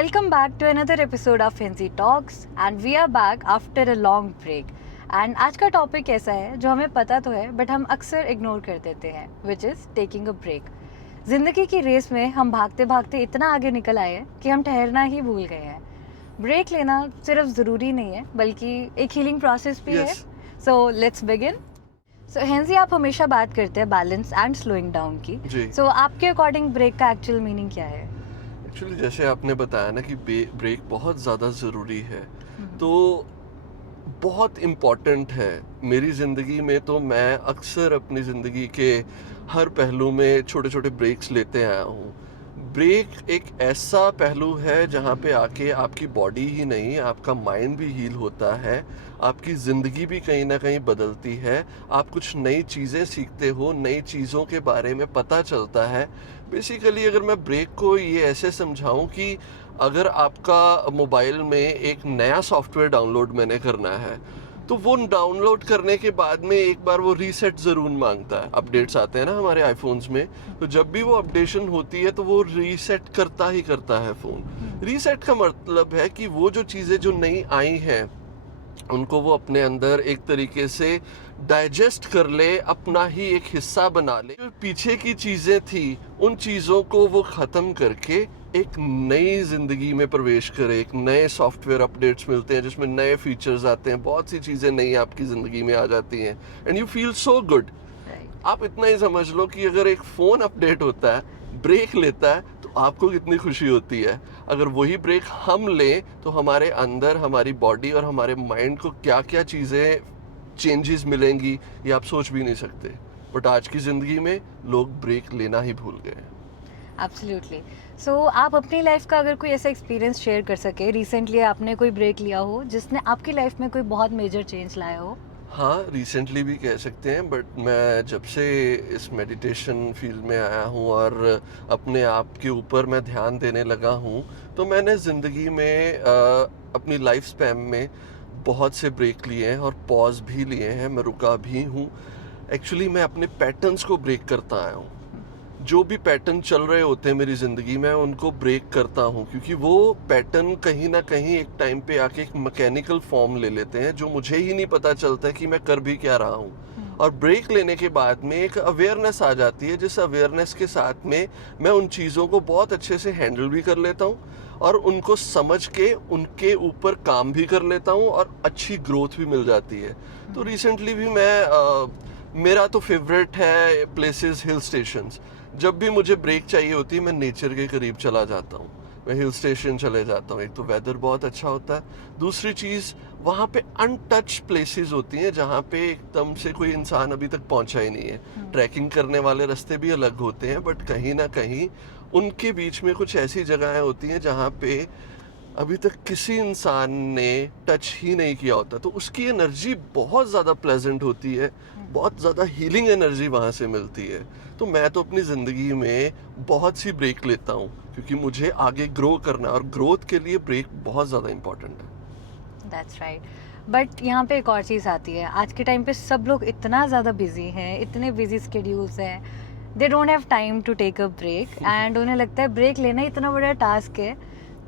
Welcome back to another episode of Fancy Talks and we are back after a long break. And आज का topic ऐसा है जो हमें पता तो है बट हम अक्सर इग्नोर कर देते हैं which is taking a break. ज़िंदगी की रेस में हम भागते भागते इतना आगे निकल आए हैं कि हम ठहरना ही भूल गए हैं. ब्रेक लेना सिर्फ ज़रूरी नहीं है बल्कि एक हीलिंग प्रोसेस भी है. So let's begin. सो हेंजी, आप हमेशा बात करते हैं बैलेंस एंड स्लोइंग डाउन की. सो आपके अकॉर्डिंग ब्रेक का एक्चुअल मीनिंग क्या है? एक्चुअली जैसे आपने बताया ना कि ब्रेक बहुत ज़्यादा ज़रूरी है, तो बहुत इम्पॉर्टेंट है. मेरी ज़िंदगी में तो मैं अक्सर अपनी ज़िंदगी के हर पहलू में छोटे छोटे ब्रेक्स लेते आया हूँ. ब्रेक एक ऐसा पहलू है जहाँ पे आके आपकी बॉडी ही नहीं, आपका माइंड भी हील होता है, आपकी ज़िंदगी भी कहीं ना कहीं बदलती है, आप कुछ नई चीज़ें सीखते हो, नई चीज़ों के बारे में पता चलता है. बेसिकली अगर मैं ब्रेक को ये ऐसे समझाऊं कि अगर आपका मोबाइल में एक नया सॉफ्टवेयर डाउनलोड मैंने करना है, तो वो डाउनलोड करने के बाद में एक बार वो रीसेट ज़रूर मांगता है. अपडेट्स आते हैं ना हमारे आईफोन्स में, तो जब भी वो अपडेशन होती है तो वो रीसेट करता ही करता है फ़ोन. रीसेट का मतलब है कि वो जो चीज़ें जो नई आई हैं उनको वो अपने अंदर एक तरीके से डाइजेस्ट कर ले, अपना ही एक हिस्सा बना ले. जो पीछे की चीज़ें थी उन चीज़ों को वो ख़त्म करके एक नई ज़िंदगी में प्रवेश करे. एक नए सॉफ्टवेयर अपडेट्स मिलते हैं जिसमें नए फीचर्स आते हैं, बहुत सी चीज़ें नई आपकी ज़िंदगी में आ जाती हैं and you feel so good. आप इतना ही समझ लो कि अगर एक फ़ोन अपडेट होता है, ब्रेक लेता है, तो आपको कितनी खुशी होती है. अगर वही ब्रेक हम लें तो हमारे अंदर, हमारी बॉडी और हमारे माइंड को क्या क्या चीज़ें चेंजेस मिलेंगी ये आप सोच भी नहीं सकते. बट आज की ज़िंदगी में लोग ब्रेक लेना ही भूल गए. एब्सोल्युटली. सो आप अपनी लाइफ का अगर कोई ऐसा एक्सपीरियंस शेयर कर सके, रिसेंटली आपने कोई ब्रेक लिया हो जिसने आपकी लाइफ में कोई बहुत मेजर चेंज लाया हो? हाँ, रिसेंटली भी कह सकते हैं, बट मैं जब से इस मेडिटेशन फील्ड में आया हूँ और अपने आप के ऊपर मैं ध्यान देने लगा हूँ, तो मैंने ज़िंदगी में अपनी लाइफ स्पैन में बहुत से ब्रेक लिए हैं और पॉज भी लिए हैं. मैं रुका भी हूँ. एक्चुअली मैं अपने पैटर्न्स को ब्रेक करता आया हूँ. जो भी पैटर्न चल रहे होते हैं मेरी ज़िंदगी में उनको ब्रेक करता हूँ, क्योंकि वो पैटर्न कहीं ना कहीं एक टाइम पे आके एक मैकेनिकल फॉर्म ले लेते हैं जो मुझे ही नहीं पता चलता है कि मैं कर भी क्या रहा हूँ. और ब्रेक लेने के बाद में एक अवेयरनेस आ जाती है, जिस अवेयरनेस के साथ में मैं उन चीज़ों को बहुत अच्छे से हैंडल भी कर लेता हूँ और उनको समझ के उनके ऊपर काम भी कर लेता हूँ और अच्छी ग्रोथ भी मिल जाती है. तो रिसेंटली भी मेरा तो फेवरेट है प्लेसेस हिल स्टेशंस. जब भी मुझे ब्रेक चाहिए होती है मैं नेचर के करीब चला जाता हूँ, मैं हिल स्टेशन चले जाता हूँ. एक तो वेदर बहुत अच्छा होता है, दूसरी चीज़ वहाँ पे अनटच प्लेसेस होती हैं जहाँ पे एकदम से कोई इंसान अभी तक पहुँचा ही नहीं है. ट्रैकिंग करने वाले रास्ते भी अलग होते हैं, बट कहीं ना कहीं उनके बीच में कुछ ऐसी जगहें होती हैं जहाँ पे अभी तक किसी इंसान ने टच ही नहीं किया होता. तो उसकी एनर्जी बहुत ज़्यादा प्लेजेंट होती है, बहुत ज़्यादा हीलिंग एनर्जी वहाँ से मिलती है. तो मैं तो अपनी ज़िंदगी में बहुत सी ब्रेक लेता हूँ क्योंकि मुझे आगे ग्रो करना है और ग्रोथ के लिए ब्रेक बहुत ज़्यादा इम्पॉर्टेंट है. That's right. बट यहाँ पे एक और चीज़ आती है. आज के टाइम पे सब लोग इतना ज़्यादा बिजी हैं, इतने बिजी स्केड्यूल्स हैं, they don't have time to take a break and उन्हें लगता है ब्रेक लेना इतना बड़ा टास्क है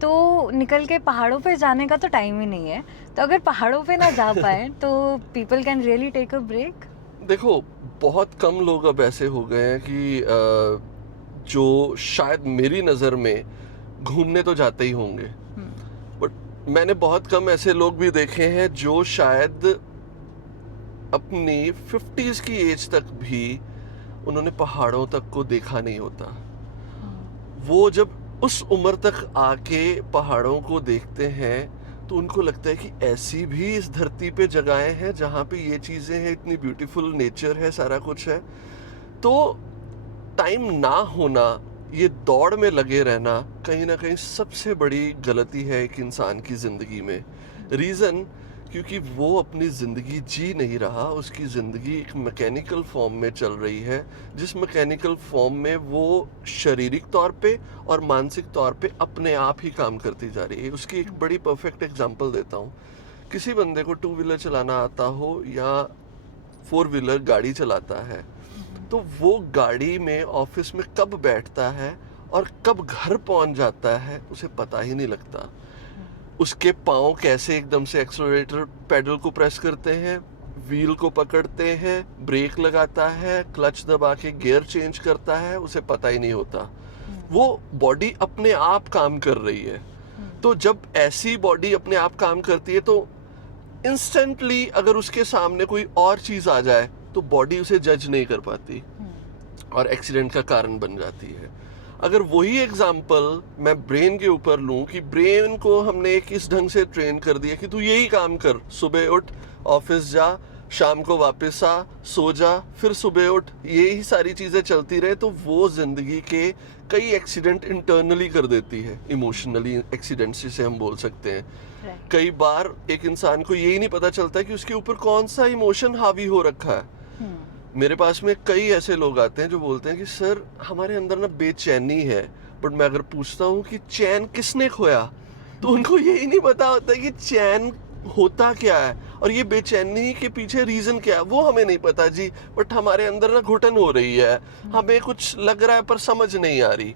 तो निकल के पहाड़ों पे जाने का तो टाइम ही नहीं है. तो अगर पहाड़ों पे ना जा पाए तो people can really take a break? देखो, बहुत कम लोग अब ऐसे हो गए हैं कि जो शायद मेरी नज़र में घूमने तो जाते ही होंगे, बट मैंने बहुत कम ऐसे लोग भी देखे हैं जो शायद अपनी 50s की एज तक भी उन्होंने पहाड़ों तक को देखा नहीं होता. वो जब उस उम्र तक आके पहाड़ों को देखते हैं तो उनको लगता है कि ऐसी भी इस धरती पे जगहें हैं जहाँ पे ये चीज़ें हैं, इतनी ब्यूटीफुल नेचर है, सारा कुछ है. तो टाइम ना होना, ये दौड़ में लगे रहना कहीं ना कहीं सबसे बड़ी गलती है एक इंसान की ज़िंदगी में. रीज़न क्योंकि वो अपनी ज़िंदगी जी नहीं रहा, उसकी ज़िंदगी एक मैकेनिकल फॉर्म में चल रही है, जिस मैकेनिकल फॉर्म में वो शारीरिक तौर पे और मानसिक तौर पे अपने आप ही काम करती जा रही है. उसकी एक बड़ी परफेक्ट एग्जांपल देता हूँ. किसी बंदे को 2 व्हीलर चलाना आता हो या 4 व्हीलर गाड़ी चलाता है, तो वो गाड़ी में ऑफिस में कब बैठता है और कब घर पहुंच जाता है उसे पता ही नहीं लगता। उसके पाँव कैसे एकदम से एक्सेलरेटर पेडल को प्रेस करते हैं, व्हील को पकड़ते हैं, ब्रेक लगाता है, क्लच दबा के गियर चेंज करता है, उसे पता ही नहीं होता। वो बॉडी अपने आप काम कर रही है। तो जब ऐसी बॉडी अपने आप काम करती है तो इंस्टेंटली अगर उसके सामने कोई और चीज आ जाए तो बॉडी उसे जज नहीं कर पाती और एक्सीडेंट का कारण बन जाती है। अगर वही एग्जाम्पल मैं ब्रेन के ऊपर लूं कि ब्रेन को हमने किस ढंग से ट्रेन कर दिया कि तू यही काम कर, सुबह उठ, ऑफिस जा, शाम को वापस आ, सो जा, फिर सुबह उठ, यही सारी चीजें चलती रहे, तो वो जिंदगी के कई एक्सीडेंट इंटरनली कर देती है। इमोशनली एक्सीडेंट जिसे हम बोल सकते हैं। कई बार एक इंसान को यही नहीं पता चलता कि उसके ऊपर कौन सा इमोशन हावी हो रखा है। मेरे पास में कई ऐसे लोग आते हैं जो बोलते हैं कि सर हमारे अंदर ना बेचैनी है, बट मैं अगर पूछता हूँ कि चैन किसने खोया तो उनको यही नहीं पता होता कि चैन होता क्या है और ये बेचैनी के पीछे रीजन क्या है, वो हमें नहीं पता जी। बट हमारे अंदर ना घुटन हो रही है, हमें कुछ लग रहा है पर समझ नहीं आ रही।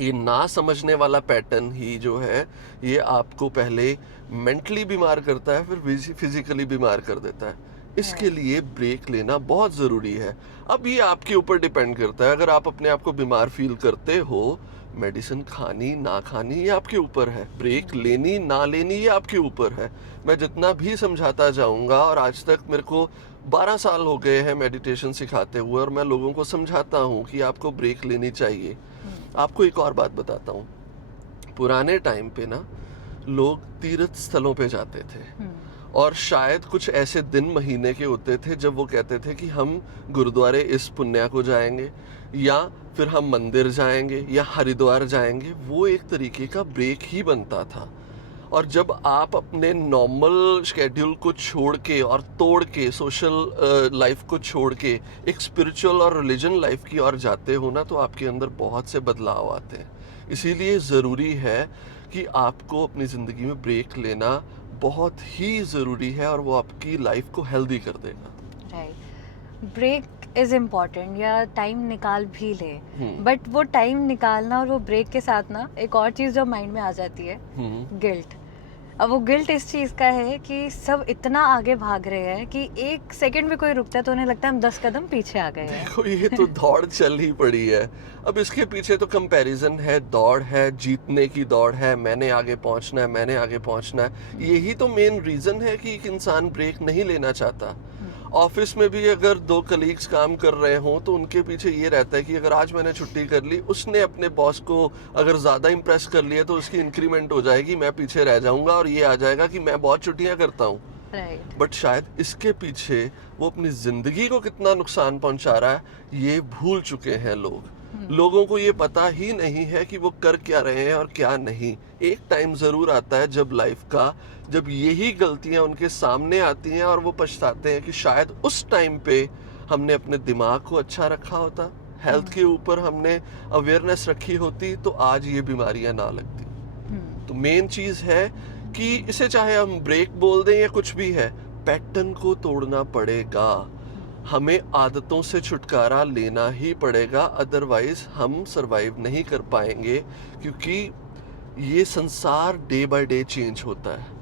ये ना समझने वाला पैटर्न ही जो है ये आपको पहले मेंटली बीमार करता है, फिर फिजिकली बीमार कर देता है। इसके लिए ब्रेक लेना बहुत ज़रूरी है। अब ये आपके ऊपर डिपेंड करता है। अगर आप अपने आप को बीमार फील करते हो, मेडिसिन खानी ना खानी ये आपके ऊपर है, ब्रेक लेनी ना लेनी ये आपके ऊपर है। मैं जितना भी समझाता जाऊंगा, और आज तक मेरे को 12 साल हो गए हैं मेडिटेशन सिखाते हुए, और मैं लोगों को समझाता हूँ कि आपको ब्रेक लेनी चाहिए। आपको एक और बात बताता हूँ, पुराने टाइम पे ना लोग तीर्थ स्थलों पे जाते थे और शायद कुछ ऐसे दिन महीने के होते थे जब वो कहते थे कि हम गुरुद्वारे इस पुण्य को जाएंगे या फिर हम मंदिर जाएंगे या हरिद्वार जाएंगे। वो एक तरीके का ब्रेक ही बनता था। और जब आप अपने नॉर्मल शेड्यूल को छोड़ के और तोड़ के सोशल लाइफ को छोड़ के एक स्पिरिचुअल और रिलीजन लाइफ की ओर जाते हो ना, तो आपके अंदर बहुत से बदलाव आते हैं। इसीलिए ज़रूरी है कि आपको अपनी ज़िंदगी में ब्रेक लेना बहुत ही ज़रूरी है, और वो आपकी लाइफ को हेल्दी कर देगा। राइट, ब्रेक इज इम्पॉर्टेंट, या टाइम निकाल भी ले, बट वो टाइम निकालना और वो ब्रेक के साथ ना एक और चीज़ जो माइंड में आ जाती है, गिल्ट। अब वो गिल्ट इस चीज़ का है कि सब इतना आगे भाग रहे हैं कि एक सेकंड भी कोई रुकता है तो उन्हें लगता है हम 10 कदम पीछे आ गए हैं। देखो ये तो दौड़ चल ही पड़ी है। अब इसके पीछे तो कंपैरिजन है, दौड़ है, जीतने की दौड़ है, मैंने आगे पहुंचना है, मैंने आगे पहुंचना है। यही तो मेन रीजन है कि एक इंसान ब्रेक नहीं लेना चाहता। ऑफिस में भी अगर 2 कलीग्स काम कर रहे हों तो उनके पीछे ये रहता है कि अगर आज मैंने छुट्टी कर ली, उसने अपने बॉस को अगर ज़्यादा इम्प्रेस कर लिया तो उसकी इंक्रीमेंट हो जाएगी, मैं पीछे रह जाऊंगा और ये आ जाएगा कि मैं बहुत छुट्टियां करता हूँ। बट शायद इसके पीछे वो अपनी ज़िंदगी को कितना नुकसान पहुंचा रहा है ये भूल चुके हैं लोग। लोगों को ये पता ही नहीं है कि वो कर क्या रहे हैं और क्या नहीं। एक टाइम ज़रूर आता है जब लाइफ का, जब यही गलतियां उनके सामने आती हैं और वो पछताते हैं कि शायद उस टाइम पे हमने अपने दिमाग को अच्छा रखा होता, हेल्थ के ऊपर हमने अवेयरनेस रखी होती, तो आज ये बीमारियां ना लगती। तो मेन चीज़ है कि इसे चाहे हम ब्रेक बोल दें या कुछ भी है, पैटर्न को तोड़ना पड़ेगा। हमें आदतों से छुटकारा लेना ही पड़ेगा, अदरवाइज हम सरवाइव नहीं कर पाएंगे, क्योंकि ये संसार डे बाय डे चेंज होता है।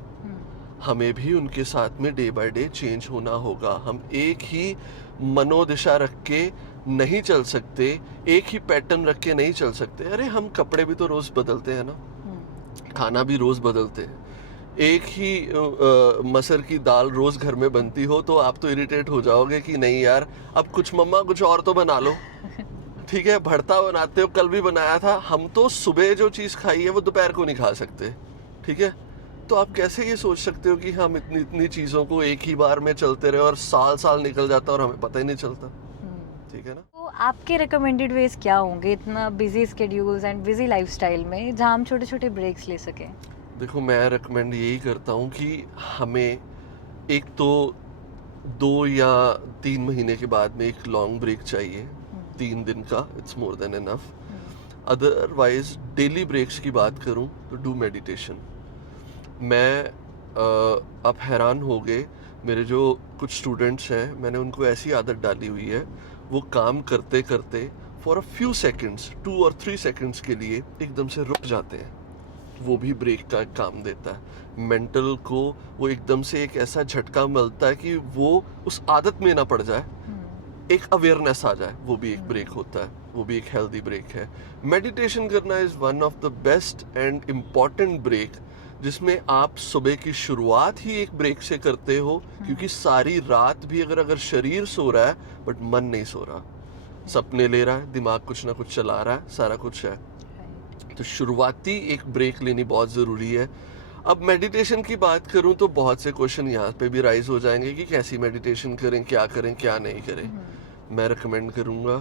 हमें भी उनके साथ में डे बाय डे चेंज होना होगा। हम एक ही मनोदिशा रख के नहीं चल सकते, एक ही पैटर्न रख के नहीं चल सकते। अरे हम कपड़े भी तो रोज बदलते हैं ना, खाना भी रोज बदलते हैं। एक ही मसर की दाल रोज घर में बनती हो तो आप तो इरिटेट हो जाओगे कि नहीं यार, अब कुछ मम्मा कुछ और तो बना लो। ठीक है, भरता बनाते हो, कल भी बनाया था। हम तो सुबह जो चीज़ खाई है वो दोपहर को नहीं खा सकते। ठीक है, तो आप कैसे ये सोच सकते हो कि हम इतनी इतनी चीज़ों को एक ही बार में चलते रहे और साल साल निकल जाता और हमें पता ही नहीं चलता। ठीक है ना। तो आपके रिकमेंडेड वेज क्या होंगे इतना busy schedules and busy lifestyle में, जहाँ हम छोटे छोटे ब्रेक्स ले सकें? देखो मैं रिकमेंड यही करता हूँ कि हमें एक तो 2 या 3 महीने के बाद में एक लॉन्ग ब्रेक चाहिए। 3 दिन का it's more than enough. Otherwise daily breaks की बात करूँ तो डू मेडिटेशन। मैं आप हैरान हो गए, मेरे जो कुछ स्टूडेंट्स हैं मैंने उनको ऐसी आदत डाली हुई है, वो काम करते करते फॉर अ फ्यू सेकंड्स 2 और 3 सेकंड्स के लिए एकदम से रुक जाते हैं, वो भी ब्रेक का काम देता है। मेंटल को वो एकदम से एक ऐसा झटका मिलता है कि वो उस आदत में ना पड़ जाए, एक अवेयरनेस आ जाए, वो भी एक ब्रेक होता है, वो भी एक हेल्दी ब्रेक है। मेडिटेशन करना is one of the best and important break, जिसमें आप सुबह की शुरुआत ही एक ब्रेक से करते हो, क्योंकि सारी रात भी अगर शरीर सो रहा है बट मन नहीं सो रहा, सपने ले रहा है, दिमाग कुछ ना कुछ चला रहा है, सारा कुछ है, तो शुरुआती एक ब्रेक लेनी बहुत ज़रूरी है। अब मेडिटेशन की बात करूं तो बहुत से क्वेश्चन यहाँ पे भी राइज हो जाएंगे कि कैसी मेडिटेशन करें क्या नहीं करें। मैं रिकमेंड करूंगा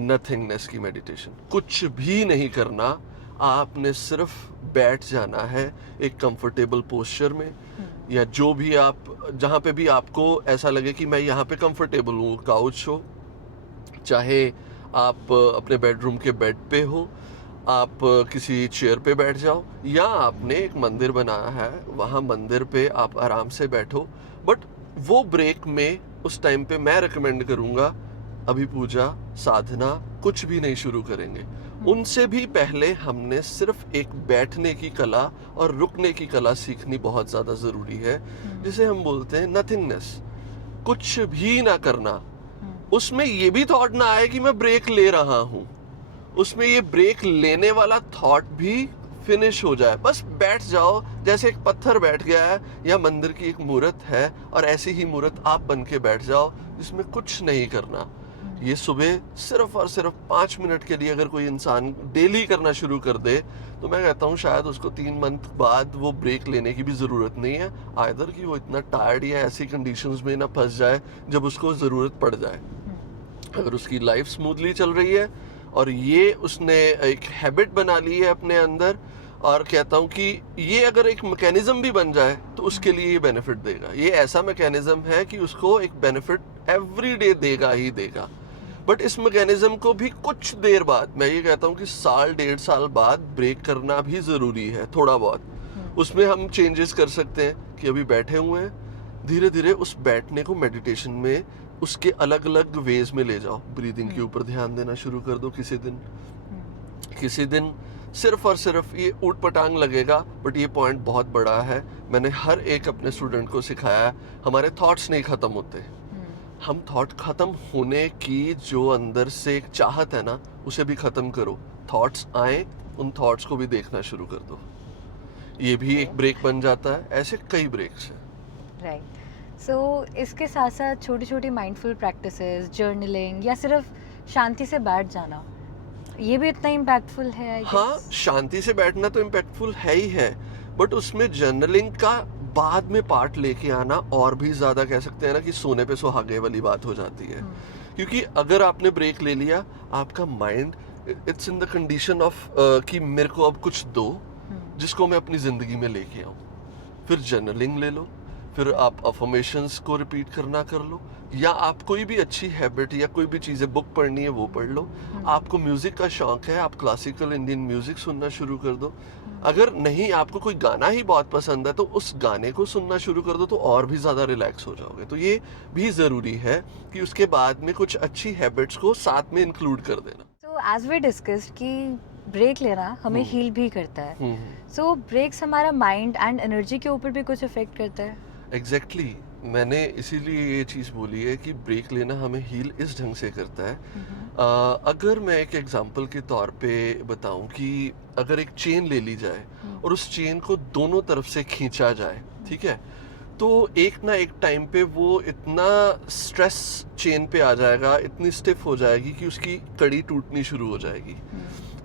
नथिंगनेस की मेडिटेशन। कुछ भी नहीं करना, आपने सिर्फ बैठ जाना है एक कंफर्टेबल पोस्चर में, या जो भी आप, जहाँ पे भी आपको ऐसा लगे कि मैं यहाँ पे कंफर्टेबल हूँ, काउच हो, चाहे आप अपने बेडरूम के बेड पे हो, आप किसी चेयर पे बैठ जाओ, या आपने एक मंदिर बनाया है वहाँ मंदिर पे आप आराम से बैठो। बट वो ब्रेक में उस टाइम पे मैं रिकमेंड करूँगा अभी पूजा साधना कुछ भी नहीं शुरू करेंगे। उनसे भी पहले हमने सिर्फ एक बैठने की कला और रुकने की कला सीखनी बहुत ज़्यादा ज़रूरी है, जिसे हम बोलते हैं नथिंगनेस, कुछ भी ना करना। उसमें ये भी थॉट ना आए कि मैं ब्रेक ले रहा हूँ, उसमें ये ब्रेक लेने वाला थॉट भी फिनिश हो जाए, बस बैठ जाओ जैसे एक पत्थर बैठ गया है या मंदिर की एक मूर्त है, और ऐसी ही मूर्त आप बन के बैठ जाओ जिसमें कुछ नहीं करना। ये सुबह सिर्फ और सिर्फ 5 मिनट के लिए अगर कोई इंसान डेली करना शुरू कर दे, तो मैं कहता हूँ शायद उसको 3 मंथ बाद वो ब्रेक लेने की भी ज़रूरत नहीं है, आइदर कि वो इतना टायर्ड या ऐसी कंडीशंस में ना फंस जाए जब उसको ज़रूरत पड़ जाए। अगर उसकी लाइफ स्मूथली चल रही है और ये उसने एक हैबिट बना ली है अपने अंदर, और कहता हूँ कि ये अगर एक मैकेनिज्म भी बन जाए तो उसके लिए ये बेनिफिट देगा। ये ऐसा मैकेनिज्म है कि उसको एक बेनिफिट एवरी डे देगा ही देगा। बट इस मैकेनिज्म को भी कुछ देर बाद, मैं ये कहता हूँ कि 1.5 साल बाद ब्रेक करना भी ज़रूरी है थोड़ा बहुत। उसमें हम चेंजेस कर सकते हैं कि अभी बैठे हुए हैं, धीरे धीरे उस बैठने को मेडिटेशन में उसके अलग अलग वेज में ले जाओ। ब्रीदिंग के ऊपर ध्यान देना शुरू कर दो किसी दिन सिर्फ और सिर्फ, ये ऊट पटांग लगेगा बट ये पॉइंट बहुत बड़ा है। मैंने हर एक अपने स्टूडेंट को सिखाया है, हमारे थॉट्स नहीं ख़त्म होते, हम थॉट ख़त्म होने की जो अंदर से एक चाहत है ना, उसे भी ख़त्म करो। थॉट्स आए, उन थॉट्स को भी देखना शुरू कर दो, ये भी एक ब्रेक बन जाता है। ऐसे कई ब्रेक्स हैं। राइट। सो इसके साथ साथ छोटी छोटी माइंडफुल प्रैक्टिसेस, जर्नलिंग या सिर्फ शांति से बैठ जाना, ये भी इतना इम्पैक्टफुल है? हाँ, शांति से बैठना तो इम्पैक्टफुल है ही है, बट उसमें जर्नलिंग का बाद में पार्ट लेके आना और भी ज़्यादा, कह सकते हैं ना कि सोने पे सुहागे वाली बात हो जाती है। क्योंकि अगर आपने ब्रेक ले लिया, आपका mind it's in the condition of कि मेरे को अब कुछ दो जिसको मैं अपनी ज़िंदगी में लेके आऊँ। फिर जर्नलिंग ले लो, फिर आप अफर्मेशंस को रिपीट करना कर लो, या आप कोई भी अच्छी हैबिट या कोई भी चीज़ें बुक पढ़नी है वो पढ़ लो। आपको म्यूज़िक का शौक़ है, आप क्लासिकल इंडियन म्यूज़िक सुनना शुरू कर दो। अगर नहीं, आपको कोई गाना ही बहुत पसंद है तो उस गाने को सुनना शुरू कर दो, तो और भी ज़्यादा रिलैक्स हो जाओगे। तो ये भी ज़रूरी है कि उसके बाद में कुछ अच्छी हैबिट्स को साथ में इंक्लूड कर देना। तो एज वी डिस्कस्ड कि ब्रेक लेना हमें हील भी करता है, सो ब्रेक्स हमारा माइंड एंड एनर्जी के ऊपर भी कुछ इफेक्ट करता है? एग्जैक्टली, मैंने इसीलिए ये चीज़ बोली है कि ब्रेक लेना हमें हील इस ढंग से करता है। अगर मैं एक एग्जांपल के तौर पे बताऊं कि अगर एक चेन ले ली जाए और उस चेन को दोनों तरफ से खींचा जाए, ठीक है, तो एक ना एक टाइम पे वो इतना स्ट्रेस चेन पे आ जाएगा, इतनी स्टिफ हो जाएगी कि उसकी कड़ी टूटनी शुरू हो जाएगी।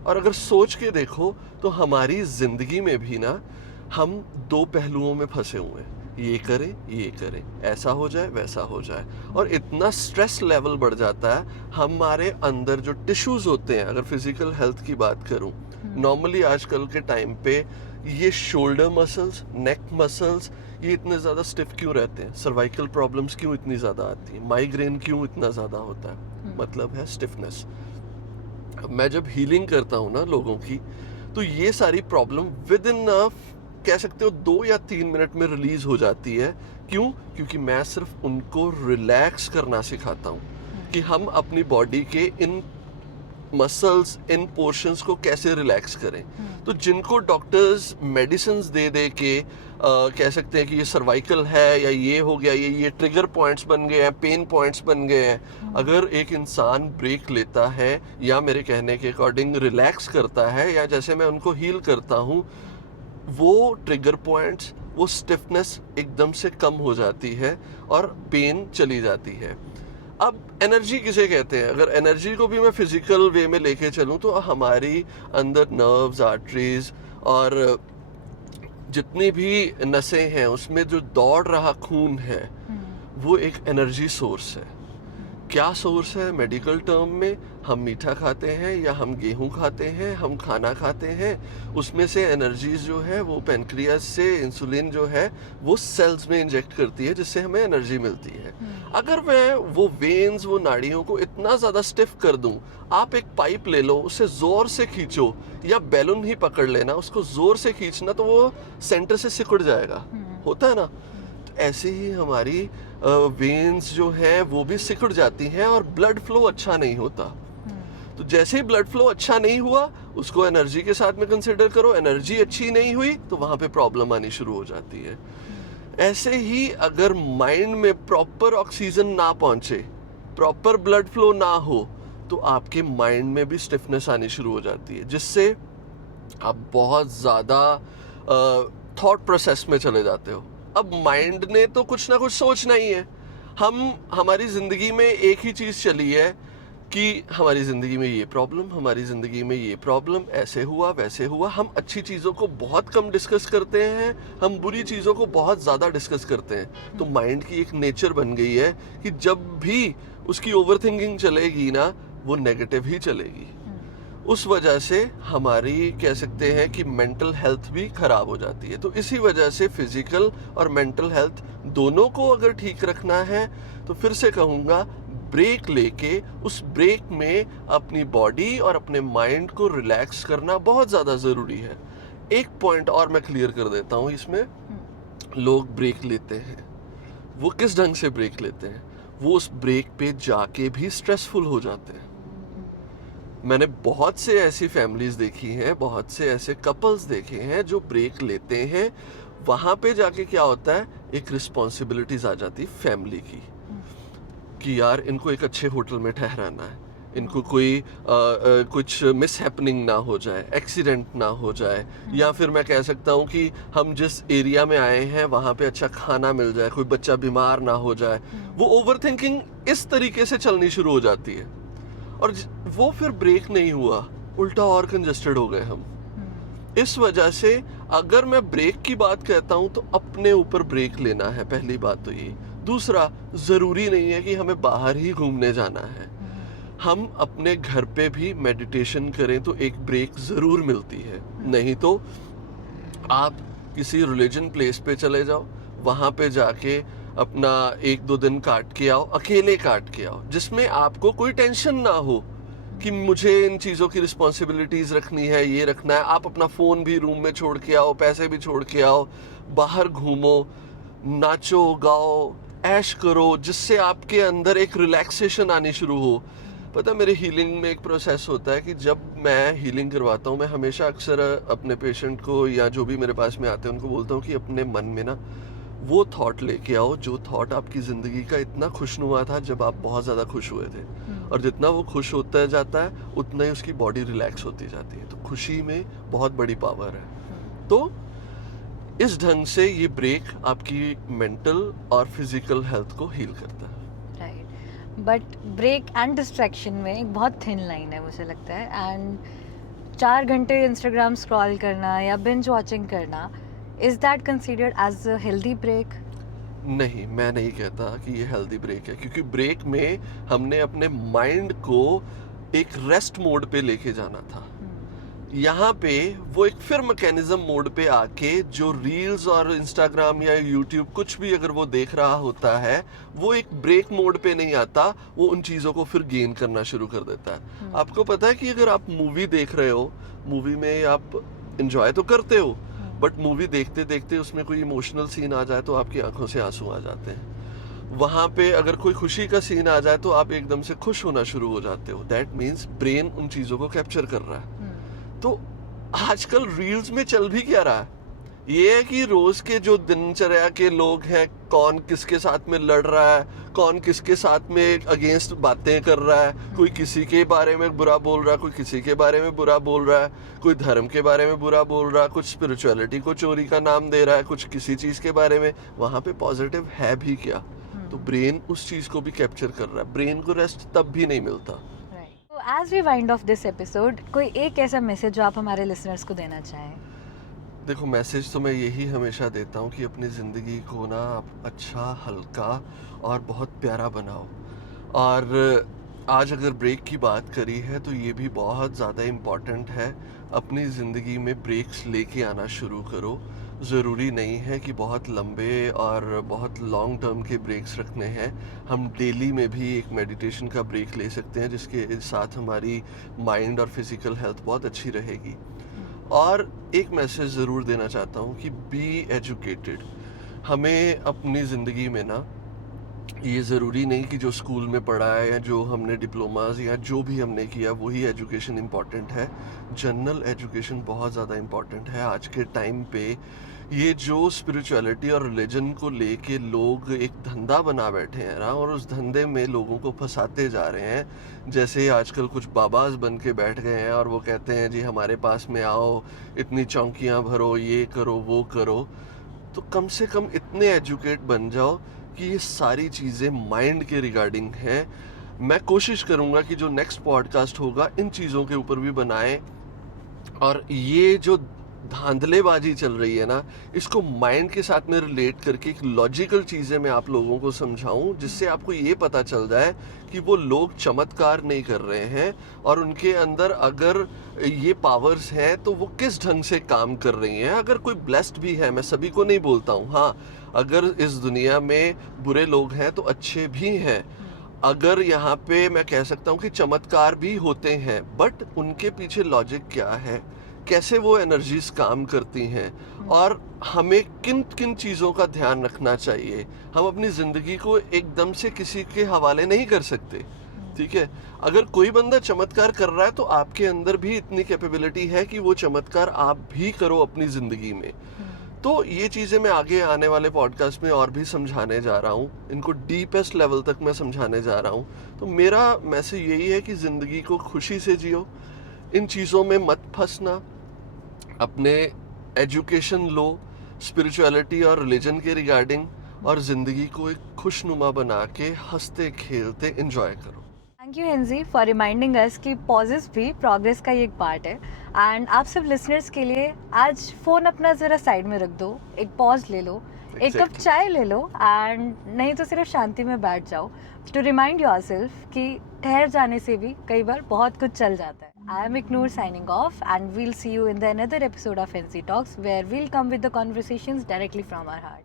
और अगर सोच के देखो तो हमारी ज़िंदगी में भी ना हम दो पहलुओं में फंसे हुए हैं, ये करें, ऐसा हो जाए वैसा हो जाए, और इतना स्ट्रेस लेवल बढ़ जाता है। हमारे अंदर जो टिश्यूज़ होते हैं, अगर फिजिकल हेल्थ की बात करूं, नॉर्मली आजकल के टाइम पे ये शोल्डर मसल्स, नेक मसल्स, ये इतने ज़्यादा स्टिफ क्यों रहते हैं? सर्वाइकल प्रॉब्लम्स क्यों इतनी ज़्यादा आती हैं? माइग्रेन क्यों इतना ज़्यादा होता है? मतलब है स्टिफनेस। मैं जब हीलिंग करता हूँ ना लोगों की, तो ये सारी प्रॉब्लम विद इन कह सकते हो 2 या 3 मिनट में रिलीज हो जाती है। क्यों? क्योंकि मैं सिर्फ उनको रिलैक्स करना सिखाता हूँ कि हम अपनी बॉडी के इन मसल्स, इन पोर्शंस को कैसे रिलैक्स करें। तो जिनको डॉक्टर्स मेडिसिन दे दे के कह सकते हैं कि ये सर्वाइकल है या ये हो गया, ये ट्रिगर पॉइंट्स बन गए हैं, पेन पॉइंट्स बन गए हैं, अगर एक इंसान ब्रेक लेता है या मेरे कहने के अकॉर्डिंग रिलैक्स करता है या जैसे मैं उनको हील करता हूँ, वो ट्रिगर पॉइंट्स, वो स्टिफनेस एकदम से कम हो जाती है और पेन चली जाती है। अब एनर्जी किसे कहते हैं? अगर एनर्जी को भी मैं फिजिकल वे में लेके चलूँ तो हमारी अंदर नर्व्स, आर्टरीज और जितनी भी नसें हैं उसमें जो दौड़ रहा खून है वो एक एनर्जी सोर्स है। क्या सोर्स है? मेडिकल टर्म में हम मीठा खाते हैं या हम गेहूं खाते हैं, हम खाना खाते हैं, उसमें से एनर्जीज जो है वो पेनक्रियास से इंसुलिन जो है वो सेल्स में इंजेक्ट करती है जिससे हमें एनर्जी मिलती है। अगर मैं वो वेन्स, वो नाड़ियों को इतना ज़्यादा स्टिफ कर दूं, आप एक पाइप ले लो, उसे ज़ोर से खींचो या बैलून ही पकड़ लेना, उसको ज़ोर से खींचना तो वो सेंटर से सिकुड़ जाएगा, होता है ना। तो ऐसे ही हमारी वेन्स जो है वो भी सिकुड़ जाती हैं और ब्लड फ्लो अच्छा नहीं होता। तो जैसे ही ब्लड फ्लो अच्छा नहीं हुआ उसको एनर्जी के साथ में कंसिडर करो, एनर्जी अच्छी नहीं हुई तो वहाँ पे प्रॉब्लम आनी शुरू हो जाती है। ऐसे ही अगर माइंड में प्रॉपर ऑक्सीजन ना पहुंचे, प्रॉपर ब्लड फ्लो ना हो, तो आपके माइंड में भी स्टिफनेस आनी शुरू हो जाती है जिससे आप बहुत ज़्यादा थॉट प्रोसेस में चले जाते हो। अब माइंड ने तो कुछ ना कुछ सोचना ही है। हमारी ज़िंदगी में एक ही चीज़ चली है कि हमारी ज़िंदगी में ये प्रॉब्लम, हमारी ज़िंदगी में ये प्रॉब्लम, ऐसे हुआ वैसे हुआ। हम अच्छी चीज़ों को बहुत कम डिस्कस करते हैं, हम बुरी चीज़ों को बहुत ज़्यादा डिस्कस करते हैं। तो माइंड की एक नेचर बन गई है कि जब भी उसकी ओवरथिंकिंग चलेगी ना, वो नेगेटिव ही चलेगी। उस वजह से हमारी कह सकते हैं कि मेंटल हेल्थ भी खराब हो जाती है। तो इसी वजह से फिजिकल और मेंटल हेल्थ दोनों को अगर ठीक रखना है तो फिर से कहूँगा, ब्रेक लेके उस ब्रेक में अपनी बॉडी और अपने माइंड को रिलैक्स करना बहुत ज़्यादा ज़रूरी है। एक पॉइंट और मैं क्लियर कर देता हूँ इसमें, लोग ब्रेक लेते हैं, वो किस ढंग से ब्रेक लेते हैं? वो उस ब्रेक पे जाके भी स्ट्रेसफुल हो जाते हैं। मैंने बहुत से ऐसी फैमिलीज देखी हैं, बहुत से ऐसे कपल्स देखे हैं जो ब्रेक लेते हैं, वहाँ पे जाके क्या होता है, एक रिस्पॉन्सिबिलिटीज आ जाती फैमिली की कि यार इनको एक अच्छे होटल में ठहराना है, इनको कोई कुछ मिस हैपनिंग ना हो जाए, एक्सीडेंट ना हो जाए, या फिर मैं कह सकता हूँ कि हम जिस एरिया में आए हैं वहाँ पे अच्छा खाना मिल जाए, कोई बच्चा बीमार ना हो जाए। वो ओवरथिंकिंग इस तरीके से चलनी शुरू हो जाती है और वो फिर ब्रेक नहीं हुआ, उल्टा और कंजस्टेड हो गए हम। इस वजह से अगर मैं ब्रेक की बात कहता हूँ तो अपने ऊपर ब्रेक लेना है, पहली बात तो ये। दूसरा, ज़रूरी नहीं है कि हमें बाहर ही घूमने जाना है, हम अपने घर पे भी मेडिटेशन करें तो एक ब्रेक ज़रूर मिलती है। नहीं तो आप किसी रिलीजन प्लेस पे चले जाओ, वहाँ पे जाके अपना 1-2 दिन काट के आओ, अकेले काट के आओ, जिसमें आपको कोई टेंशन ना हो कि मुझे इन चीज़ों की रिस्पॉन्सिबिलिटीज़ रखनी है, ये रखना है। आप अपना फ़ोन भी रूम में छोड़ के आओ, पैसे भी छोड़ के आओ, बाहर घूमो, नाचो गाओ, ऐश करो, जिससे आपके अंदर एक रिलैक्सेशन आनी शुरू हो। पता है, मेरे हीलिंग में एक प्रोसेस होता है कि जब मैं हीलिंग करवाता हूँ, मैं हमेशा अक्सर अपने पेशेंट को या जो भी मेरे पास में आते हैं उनको बोलता हूँ कि अपने मन में ना वो थॉट लेके आओ जो थॉट आपकी ज़िंदगी का इतना खुशनुमा था जब आप बहुत ज़्यादा खुश हुए थे, और जितना वो खुश होता जाता है उतना ही उसकी बॉडी रिलैक्स होती जाती है। तो खुशी में बहुत बड़ी पावर है। तो इस ढंग से ये ब्रेक आपकी मेंटल और फिजिकल हेल्थ को हील करता है। Right, but break and distraction में एक बहुत थिन लाइन है मुझे लगता है। एंड 4 घंटे इंस्टाग्राम स्क्रॉल करना या बिंज वॉचिंग करना, is that considered as a healthy break? नहीं, मैं नहीं कहता कि ये हेल्दी ब्रेक है, क्योंकि ब्रेक में हमने अपने माइंड को एक रेस्ट मोड पे लेके जाना था। यहाँ पे वो एक फिर मैकेनिज्म मोड पे आके जो रील्स और इंस्टाग्राम या यूट्यूब कुछ भी अगर वो देख रहा होता है, वो एक ब्रेक मोड पे नहीं आता, वो उन चीज़ों को फिर गेन करना शुरू कर देता है। आपको पता है कि अगर आप मूवी देख रहे हो, मूवी में आप इंजॉय तो करते हो, बट मूवी देखते देखते उसमें कोई इमोशनल सीन आ जाए तो आपकी आंखों से आंसू आ जाते हैं। वहाँ पे अगर कोई खुशी का सीन आ जाए तो आप एकदम से खुश होना शुरू हो जाते हो। दैट मीन्स ब्रेन उन चीज़ों को कैप्चर कर रहा है। तो आजकल रील्स में चल भी क्या रहा है, ये है कि रोज के जो दिनचर्या के लोग हैं, कौन किसके साथ में लड़ रहा है, कौन किसके साथ में अगेंस्ट बातें कर रहा है, कोई किसी के बारे में बुरा बोल रहा है, कोई किसी के बारे में बुरा बोल रहा है, कोई धर्म के बारे में बुरा बोल रहा है, कुछ स्पिरिचुअलिटी को चोरी का नाम दे रहा है, कुछ किसी चीज के बारे में। वहां पे पॉजिटिव है भी क्या? तो ब्रेन उस चीज को भी कैप्चर कर रहा है। ब्रेन को रेस्ट तब भी नहीं मिलता। As we wind off this episode, कोई एक ऐसा मैसेज जो आप हमारे लिसनर्स को देना चाहें? देखो, मैसेज तो मैं यही हमेशा देता हूँ कि अपनी ज़िंदगी को ना आप अच्छा, हल्का और बहुत प्यारा बनाओ। और आज अगर ब्रेक की बात करी है तो ये भी बहुत ज़्यादा इम्पॉर्टेंट है। अपनी ज़िंदगी में ब्रेक्स लेके आना शुरू करो। ज़रूरी नहीं है कि बहुत लंबे और बहुत लॉन्ग टर्म के ब्रेक्स रखने हैं। हम डेली में भी एक मेडिटेशन का ब्रेक ले सकते हैं, जिसके साथ हमारी माइंड और फिज़िकल हेल्थ बहुत अच्छी रहेगी। और एक मैसेज ज़रूर देना चाहता हूँ कि बी एजुकेटेड। हमें अपनी ज़िंदगी में ना, ये ज़रूरी नहीं कि जो स्कूल में पढ़ा है या जो हमने डिप्लोमास या जो भी हमने किया वही एजुकेशन इम्पॉर्टेंट है। जनरल एजुकेशन बहुत ज़्यादा इम्पॉर्टेंट है आज के टाइम पे। ये जो स्पिरिचुअलिटी और रिलीजन को लेके लोग एक धंधा बना बैठे हैं ना, और उस धंधे में लोगों को फंसाते जा रहे हैं। जैसे आजकल कुछ बाबाज बन के बैठ गए हैं और वो कहते हैं जी हमारे पास में आओ, इतनी चौंकियाँ भरो, ये करो वो करो। तो कम से कम इतने एजुकेट बन जाओ कि ये सारी चीज़ें माइंड के रिगार्डिंग हैं। मैं कोशिश करूँगा कि जो नेक्स्ट पॉडकास्ट होगा इन चीज़ों के ऊपर भी बनाएं। और ये जो धांधलेबाजी चल रही है ना, इसको माइंड के साथ में रिलेट करके एक लॉजिकल चीज़ें मैं आप लोगों को समझाऊं, जिससे आपको ये पता चल जाए कि वो लोग चमत्कार नहीं कर रहे हैं और उनके अंदर अगर ये पावर्स हैं तो वो किस ढंग से काम कर रही हैं। अगर कोई ब्लेस्ड भी है, मैं सभी को नहीं बोलता हूँ, हाँ, अगर इस दुनिया में बुरे लोग हैं तो अच्छे भी हैं। अगर यहाँ पे मैं कह सकता हूँ कि चमत्कार भी होते हैं, बट उनके पीछे लॉजिक क्या है, कैसे वो एनर्जीज काम करती हैं, और हमें किन किन चीज़ों का ध्यान रखना चाहिए। हम अपनी ज़िंदगी को एकदम से किसी के हवाले नहीं कर सकते, ठीक है। अगर कोई बंदा चमत्कार कर रहा है तो आपके अंदर भी इतनी कैपेबिलिटी है कि वो चमत्कार आप भी करो अपनी ज़िंदगी में। तो ये चीज़ें मैं आगे आने वाले पॉडकास्ट में और भी समझाने जा रहा हूँ, इनको डीपेस्ट लेवल तक मैं समझाने जा रहा हूँ। तो मेरा मैसेज यही है कि ज़िंदगी को खुशी से जियो, इन चीज़ों में मत फंसना, अपने एजुकेशन लो स्पिरिचुअलिटी और रिलीजन के रिगार्डिंग, और ज़िंदगी को एक खुशनुमा बना के हंसते खेलते एंजॉय करो। थैंक यू हेंजी फॉर रिमाइंडिंग अस कि पॉजेस भी प्रोग्रेस का ही एक पार्ट है। एंड आप सब लिसनर्स के लिए आज फ़ोन अपना ज़रा साइड में रख दो, एक पॉज ले लो, एक कप चाय ले लो, एंड नहीं तो सिर्फ शांति में बैठ जाओ टू रिमाइंड योरसेल्फ कि ठहर जाने से भी कई बार बहुत कुछ चल जाता है। I am Ignore signing off, and we'll see you in the another episode of Fancy Talks, where we'll come with the conversations directly from our heart.